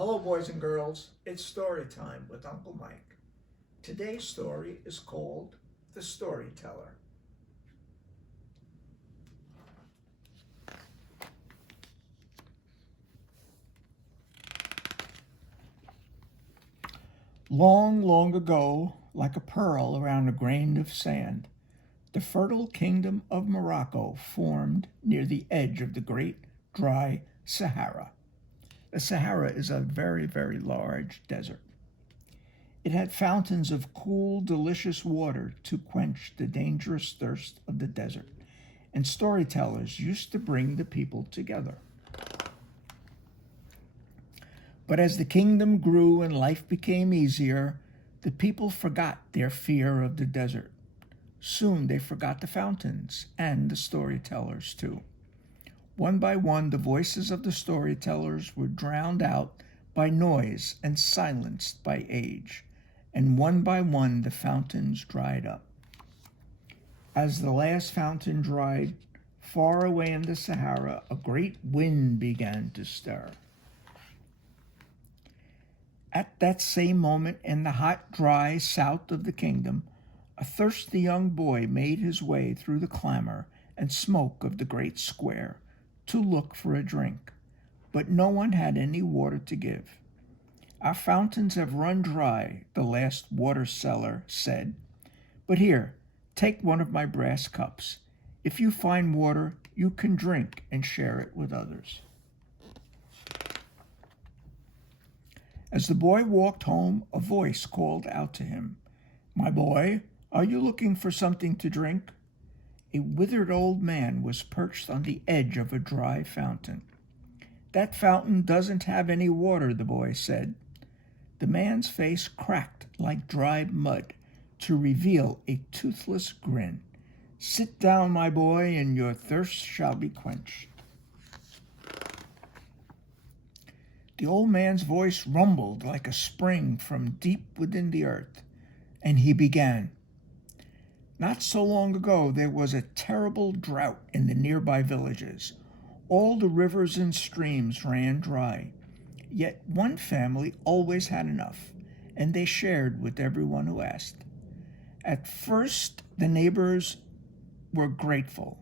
Hello, boys and girls. It's story time with Uncle Mike. Today's story is called The Storyteller. Long, long ago, like a pearl around a grain of sand, the fertile kingdom of Morocco formed near the edge of the great dry Sahara. The Sahara is a very, very large desert. It had fountains of cool, delicious water to quench the dangerous thirst of the desert, and storytellers used to bring the people together. But as the kingdom grew and life became easier, the people forgot their fear of the desert. Soon they forgot the fountains and the storytellers too. One by one, the voices of the storytellers were drowned out by noise and silenced by age, and one by one the fountains dried up. As the last fountain dried, far away in the Sahara, a great wind began to stir. At that same moment, in the hot, dry south of the kingdom, a thirsty young boy made his way through the clamor and smoke of the great square to look for a drink, but no one had any water to give. "Our fountains have run dry," the last water seller said, "but here, take one of my brass cups. If you find water, you can drink and share it with others." As the boy walked home, a voice called out to him, "My boy, are you looking for something to drink?" A withered old man was perched on the edge of a dry fountain. "That fountain doesn't have any water," the boy said. The man's face cracked like dried mud to reveal a toothless grin. "Sit down, my boy, and your thirst shall be quenched." The old man's voice rumbled like a spring from deep within the earth, and he began. "Not so long ago there was a terrible drought in the nearby villages. All the rivers and streams ran dry. Yet one family always had enough, and they shared with everyone who asked. At first the neighbors were grateful,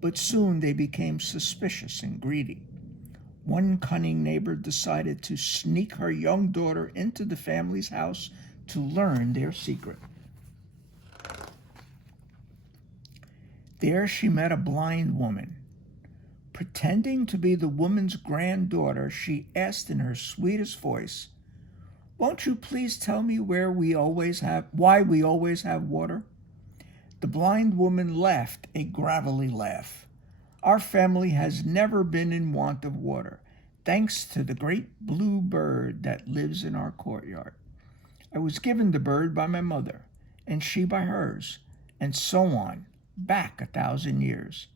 but soon they became suspicious and greedy. One cunning neighbor decided to sneak her young daughter into the family's house to learn their secret. There she met a blind woman. Pretending to be the woman's granddaughter, she asked in her sweetest voice, "Won't you please tell me why we always have water?" The blind woman laughed a gravelly laugh. "Our family has never been in want of water, thanks to the great blue bird that lives in our courtyard. I was given the bird by my mother, and she by hers, and so on, back 1,000 years.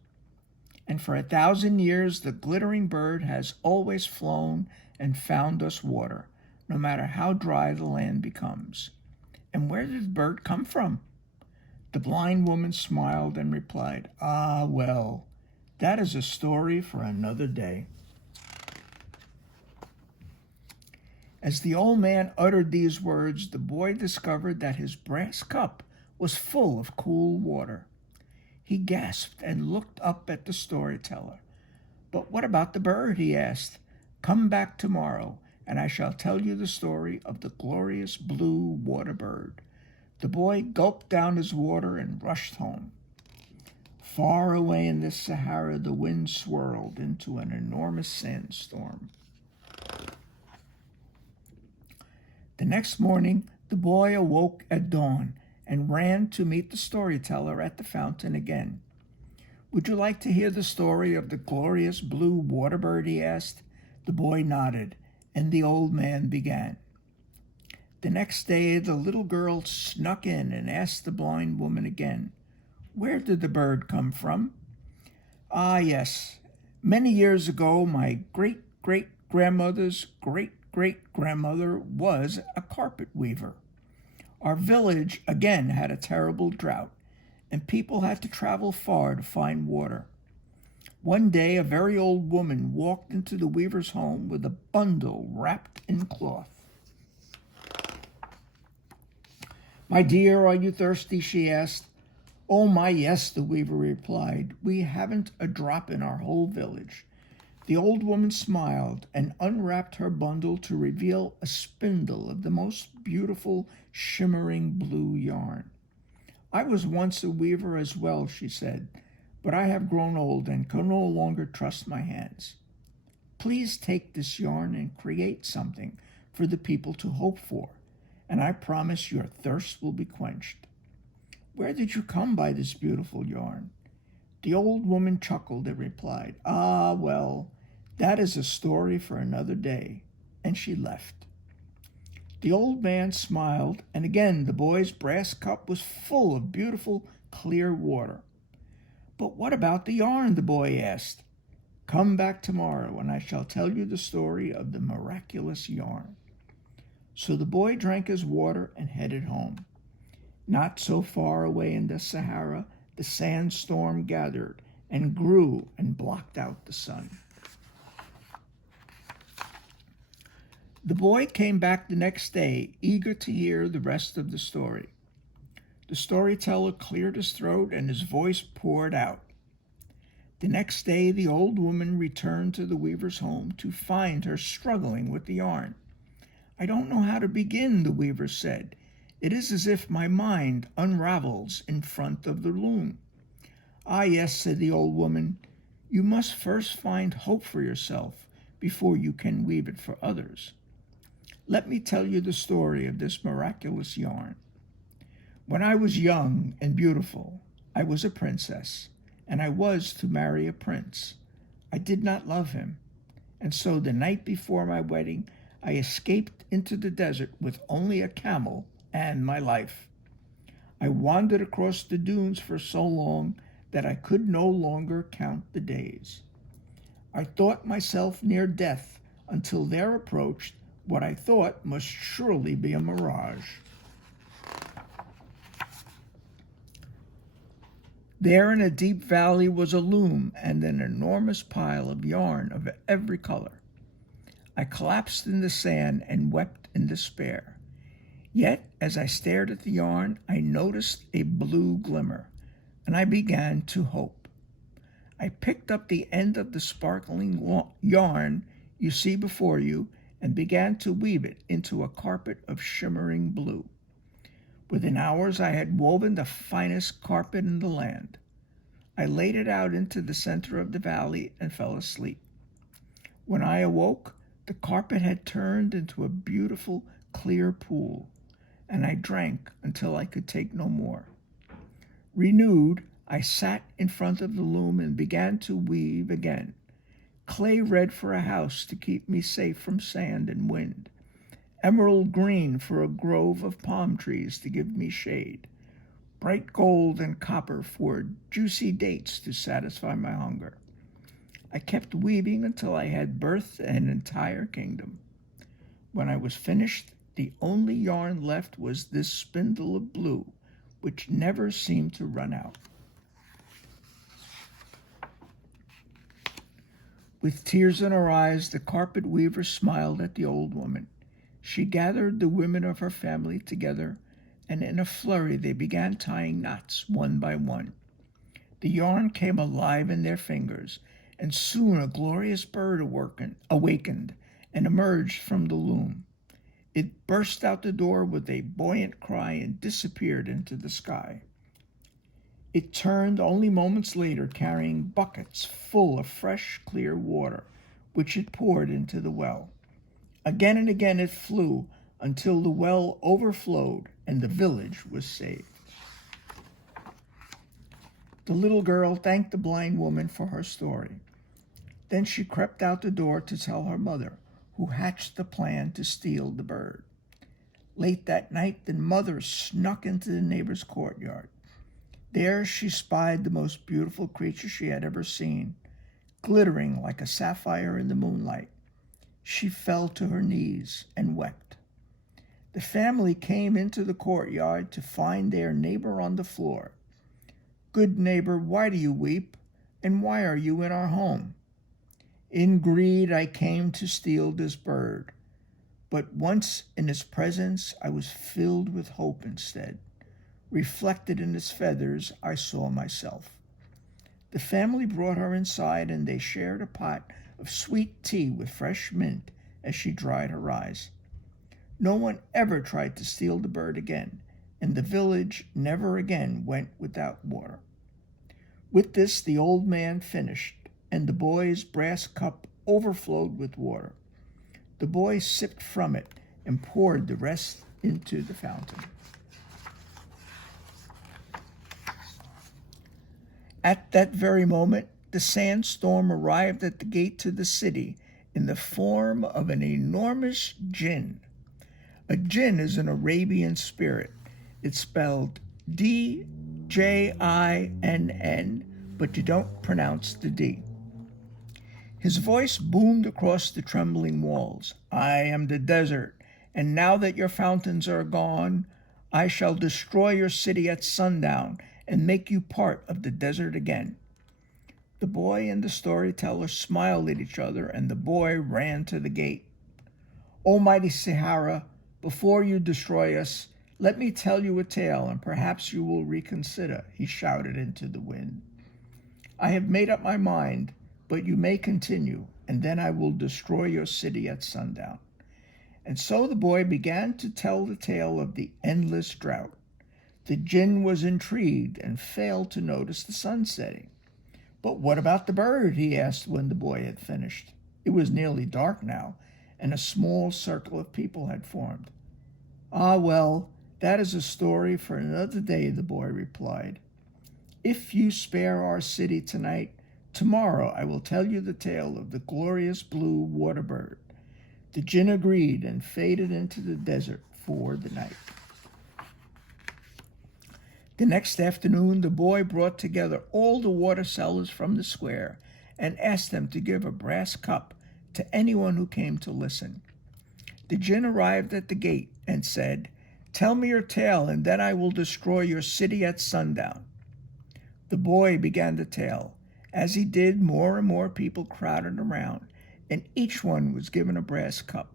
And for 1,000 years the glittering bird has always flown and found us water, no matter how dry the land becomes." "And where did the bird come from?" The blind woman smiled and replied, "Ah, well, that is a story for another day." As the old man uttered these words, the boy discovered that his brass cup was full of cool water. He gasped and looked up at the storyteller. "But what about the bird?" he asked. "Come back tomorrow, and I shall tell you the story of the glorious blue water bird." The boy gulped down his water and rushed home. Far away in the Sahara, the wind swirled into an enormous sandstorm. The next morning, the boy awoke at dawn and ran to meet the storyteller at the fountain again. "Would you like to hear the story of the glorious blue water bird?" he asked. The boy nodded, and the old man began. The next day, the little girl snuck in and asked the blind woman again, "Where did the bird come from?" "Ah, yes. Many years ago, my great-great-grandmother's great-great-grandmother was a carpet weaver. Our village again had a terrible drought, and people had to travel far to find water. One day, a very old woman walked into the weaver's home with a bundle wrapped in cloth. "My dear, are you thirsty?" she asked. "Oh, my, yes," the weaver replied. "We haven't a drop in our whole village." The old woman smiled and unwrapped her bundle to reveal a spindle of the most beautiful, shimmering blue yarn. "I was once a weaver as well," she said, "but I have grown old and can no longer trust my hands. Please take this yarn and create something for the people to hope for, and I promise your thirst will be quenched." "Where did you come by this beautiful yarn?" The old woman chuckled and replied, "Ah, well, that is a story for another day," and she left. The old man smiled, and again the boy's brass cup was full of beautiful, clear water. "But what about the yarn?" the boy asked. "Come back tomorrow, and I shall tell you the story of the miraculous yarn." So the boy drank his water and headed home. Not so far away in the Sahara, the sandstorm gathered and grew and blocked out the sun. The boy came back the next day, eager to hear the rest of the story. The storyteller cleared his throat and his voice poured out. The next day, the old woman returned to the weaver's home to find her struggling with the yarn. "I don't know how to begin," the weaver said. "It is as if my mind unravels in front of the loom." "Ah, yes," said the old woman. "You must first find hope for yourself before you can weave it for others. Let me tell you the story of this miraculous yarn. When I was young and beautiful, I was a princess, and I was to marry a prince. I did not love him, and so the night before my wedding, I escaped into the desert with only a camel and my life. I wandered across the dunes for so long that I could no longer count the days. I thought myself near death until there approached what I thought must surely be a mirage. There in a deep valley was a loom and an enormous pile of yarn of every color. I collapsed in the sand and wept in despair. Yet, as I stared at the yarn, I noticed a blue glimmer, and I began to hope. I picked up the end of the sparkling yarn you see before you and began to weave it into a carpet of shimmering blue. Within hours, I had woven the finest carpet in the land. I laid it out into the center of the valley and fell asleep. When I awoke, the carpet had turned into a beautiful, clear pool, and I drank until I could take no more. Renewed, I sat in front of the loom and began to weave again. Clay red for a house to keep me safe from sand and wind. Emerald green for a grove of palm trees to give me shade. Bright gold and copper for juicy dates to satisfy my hunger. I kept weaving until I had birthed an entire kingdom. When I was finished, the only yarn left was this spindle of blue, which never seemed to run out. With tears in her eyes, the carpet weaver smiled at the old woman. She gathered the women of her family together, and in a flurry they began tying knots one by one. The yarn came alive in their fingers, and soon a glorious bird awakened and emerged from the loom. It burst out the door with a buoyant cry and disappeared into the sky. It turned only moments later, carrying buckets full of fresh, clear water, which it poured into the well. Again and again it flew until the well overflowed and the village was saved. The little girl thanked the blind woman for her story. Then she crept out the door to tell her mother, who hatched the plan to steal the bird. Late that night, the mother snuck into the neighbor's courtyard. There she spied the most beautiful creature she had ever seen, glittering like a sapphire in the moonlight. She fell to her knees and wept. The family came into the courtyard to find their neighbor on the floor. "Good neighbor, why do you weep?" And why are you in our home?" "In greed I came to steal this bird, but once in its presence I was filled with hope instead. Reflected in its feathers I saw myself." The family brought her inside, and they shared a pot of sweet tea with fresh mint as she dried her eyes. No one ever tried to steal the bird again, and the village never again went without water. With this the old man finished, and the boy's brass cup overflowed with water. The boy sipped from it and poured the rest into the fountain. At that very moment, the sandstorm arrived at the gate to the city in the form of an enormous jinn. A jinn is an Arabian spirit. It's spelled D-J-I-N-N, but you don't pronounce the D. His voice boomed across the trembling walls. "I am the desert, and now that your fountains are gone, I shall destroy your city at sundown and make you part of the desert again." The boy and the storyteller smiled at each other, and the boy ran to the gate. "Almighty Sahara, before you destroy us, let me tell you a tale, and perhaps you will reconsider," he shouted into the wind. "I have made up my mind, but you may continue, and then I will destroy your city at sundown." And so the boy began to tell the tale of the endless drought. The jinn was intrigued and failed to notice the sun setting. "But what about the bird?" he asked when the boy had finished. It was nearly dark now, and a small circle of people had formed. "Ah, well, that is a story for another day," the boy replied. "If you spare our city tonight, tomorrow I will tell you the tale of the glorious blue water bird." The jinn agreed and faded into the desert for the night. The next afternoon, the boy brought together all the water sellers from the square and asked them to give a brass cup to anyone who came to listen. The jinn arrived at the gate and said, "Tell me your tale, and then I will destroy your city at sundown." The boy began the tale. As he did, more and more people crowded around, and each one was given a brass cup.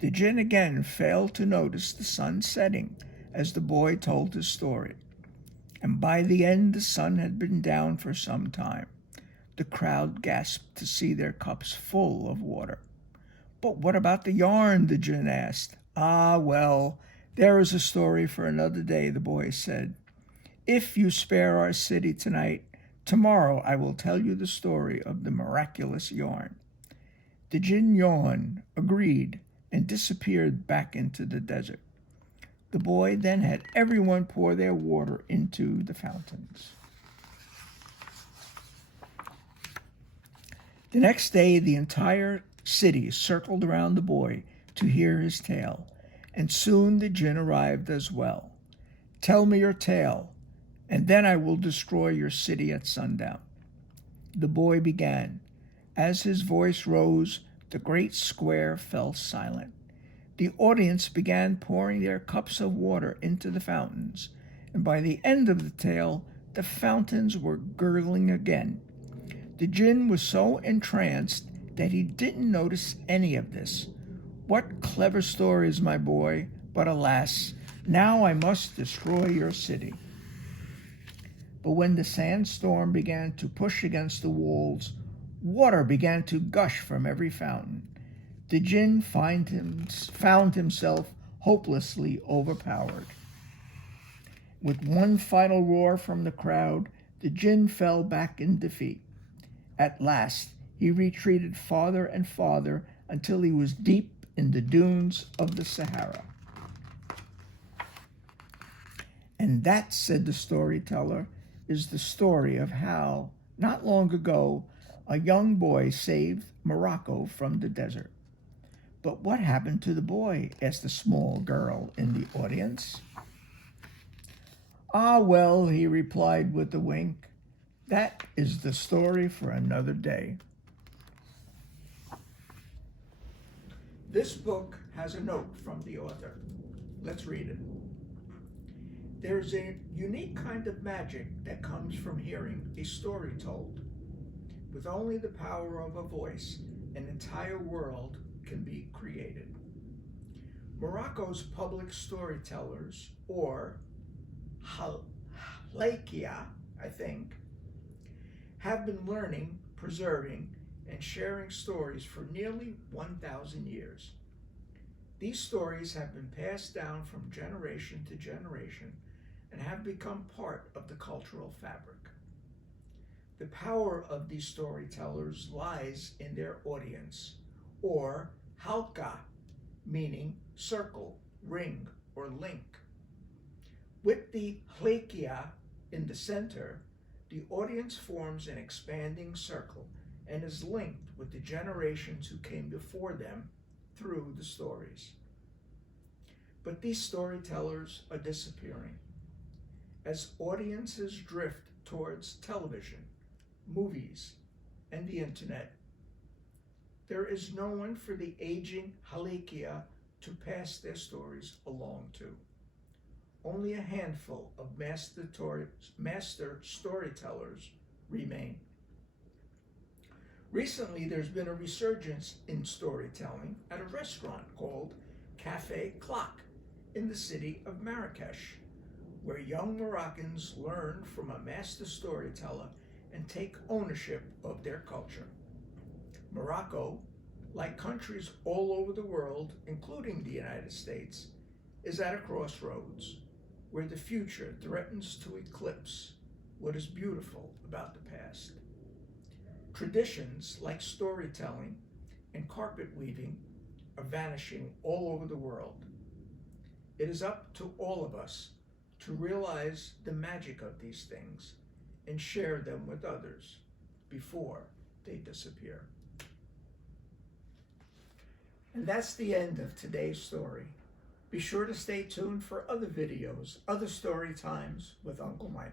The jinn again failed to notice the sun setting as the boy told his story, and by the end the sun had been down for some time. The crowd gasped to see their cups full of water. "But what about the yarn?" the jinn asked. "Ah, well, there is a story for another day," the boy said. "If you spare our city tonight, tomorrow I will tell you the story of the miraculous yarn." The jinn yawned, agreed, and disappeared back into the desert. The boy then had everyone pour their water into the fountains. The next day, the entire city circled around the boy to hear his tale, and soon the jinn arrived as well. "Tell me your tale, and then I will destroy your city at sundown." The boy began. As his voice rose, the great square fell silent. The audience began pouring their cups of water into the fountains, and by the end of the tale, the fountains were gurgling again. The jinn was so entranced that he didn't notice any of this. "What clever stories, my boy, but alas, now I must destroy your city." But when the sandstorm began to push against the walls, water began to gush from every fountain. The jinn found himself hopelessly overpowered. With one final roar from the crowd, the jinn fell back in defeat. At last, he retreated farther and farther until he was deep in the dunes of the Sahara. And that, said the storyteller, is the story of how, not long ago, a young boy saved Morocco from the desert. "But what happened to the boy?" asked a small girl in the audience. "Ah, well," he replied with a wink, "that is the story for another day." This book has a note from the author. Let's read it. "There's a unique kind of magic that comes from hearing a story told. With only the power of a voice, an entire world can be created. Morocco's public storytellers, or Halakia, I think, have been learning, preserving, and sharing stories for nearly 1,000 years. These stories have been passed down from generation to generation and have become part of the cultural fabric. The power of these storytellers lies in their audience, or halqa, meaning circle, ring, or link. With the halakia in the center, the audience forms an expanding circle and is linked with the generations who came before them through the stories. But these storytellers are disappearing as audiences drift towards television, movies, and the internet. There is no one for the aging halakia to pass their stories along to. Only a handful of master storytellers remain. Recently, there's been a resurgence in storytelling at a restaurant called Café Clock in the city of Marrakesh, where young Moroccans learn from a master storyteller and take ownership of their culture. Morocco, like countries all over the world, including the United States, is at a crossroads where the future threatens to eclipse what is beautiful about the past. Traditions like storytelling and carpet weaving are vanishing all over the world. It is up to all of us to realize the magic of these things and share them with others before they disappear. And that's the end of today's story. Be sure to stay tuned for other videos, other story times with Uncle Mike.